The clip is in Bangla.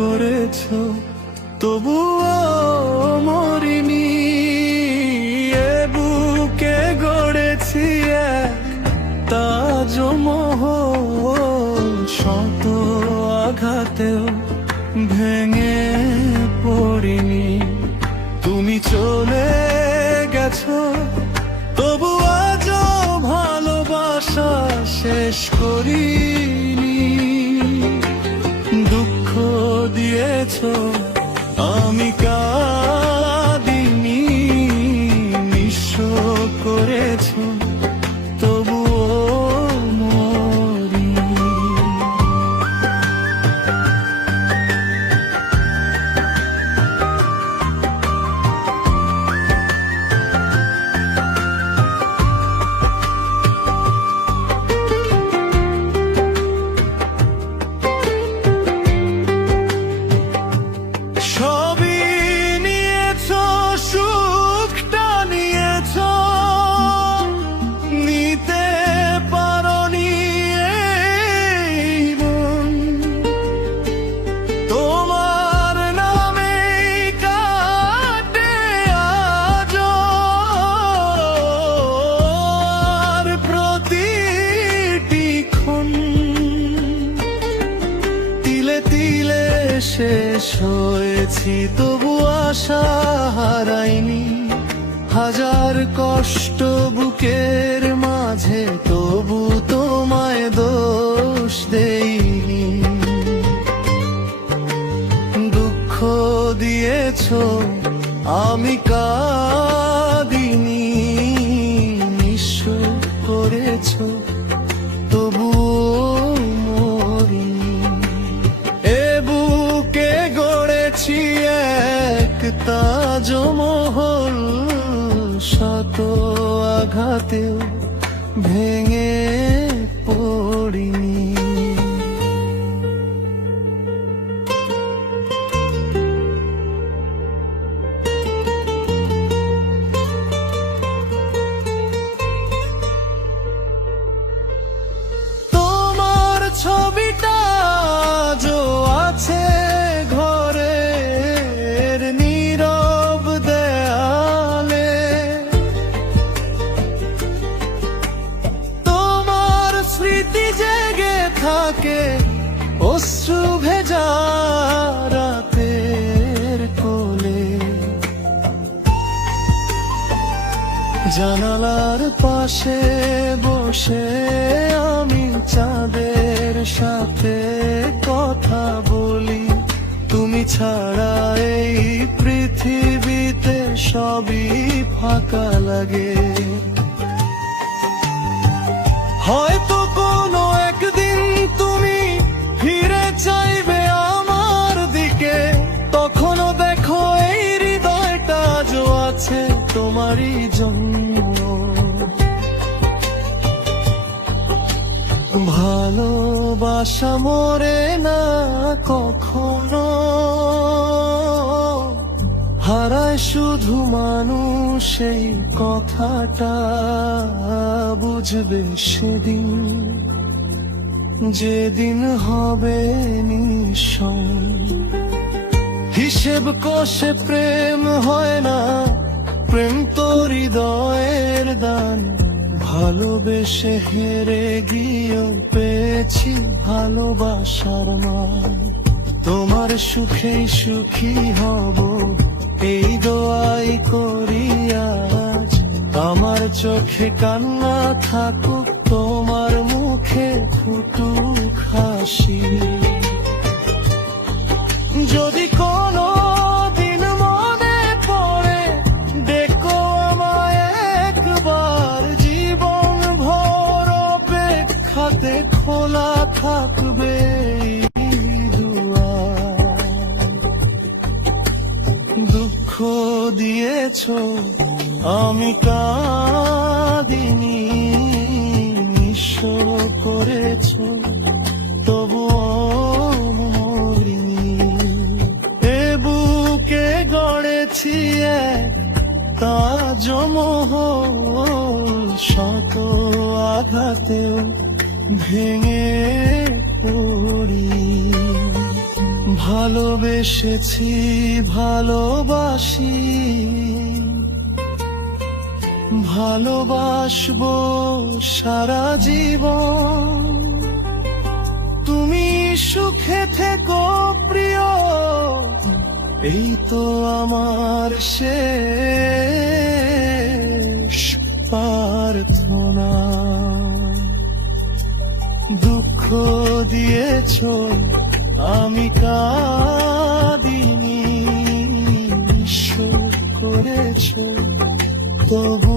করেছো তবুও মরিনি। এ বুকে গড়েছি এক তাজমহল, শত আঘাতেও ভেঙে পড়িনি। তুমি চলে গেছো তবু আজও ভালোবাসা শেষ করিনি। দুঃখ দিয়েছো আমি কাঁদিনি, নিঃস্ব করেছো তবুও মরিনি। সবই নিয়েছো, সুখটা নিয়েছো, নিতে পারোনি এই মন। তোমার নামে কাটে আজও আর প্রতিটি ক্ষণ। তিলে তিলে শেষ হয়েছি তবু আশা হারাইনি। হাজার কষ্ট বুকের মাঝে তবু তোমায় দোষ দেইনি। দুঃখ দিয়েছো আমি কাঁদিনি, নিঃস্ব করেছো তবুও মরিনি। এ বুকে গড়েছি এক তাজমহল, শত আঘাতেও ভেঙে পড়িনি। তোমার ছবিটা আজও আছে ঘরের নীরব দেয়ালে। তোমার স্মৃতি জেগে থাকে অশ্রু ভেজা রাতের কোলে। জানালার পাশে বসে আমি চাঁদের সাথে কথা বলি। তুমি ছাড়া এই পৃথিবীতে সবই ফাঁকা লাগে। হয়তো কোনো একদিন তুমি ফিরে চাইবে আমার দিকে, তখনও দেখো এই হৃদয়টা আজও আছে তোমারই জন্য। ভালোবাসা মরে না কখনো, হারায় শুধু মানুষ এই কথাটা বুঝবে সেদিন, যেদিন হবে নিঃসং। হিসেব কষে প্রেম হয় না, প্রেম তো হৃদয়ের দান। ভালোবেসে হেরে গিয়েও পেয়েছি ভালোবাসার মান। তোমার সুখেই সুখী হব এই দোয়াই করি আজ। আমার চোখে কান্না থাকুক, তোমার মুখে ফুটুক হাসি। যদি কোনো দিন মনে পড়ে দেখো আমায় একবার, জীবন ভর অপেক্ষাতে খোলা থাকবে দুয়ার। দুঃখ দিয়েছো আমি কাঁদিনি, নিঃস্ব করেছো তবুও মরিনি। এ বুকে গড়েছি এক তাজমহল, শত আঘাতেও ভেঙে পড়ি। ভালোবেসেছি ভালোবাসি, ভালোবাসবো সারা জীবন। তুমি সুখে থেকো প্রিয়, এই তো আমার শেষ প্রার্থনা। দুঃখ দিয়েছো আমি কাঁদিনি, শোক করেছো তবু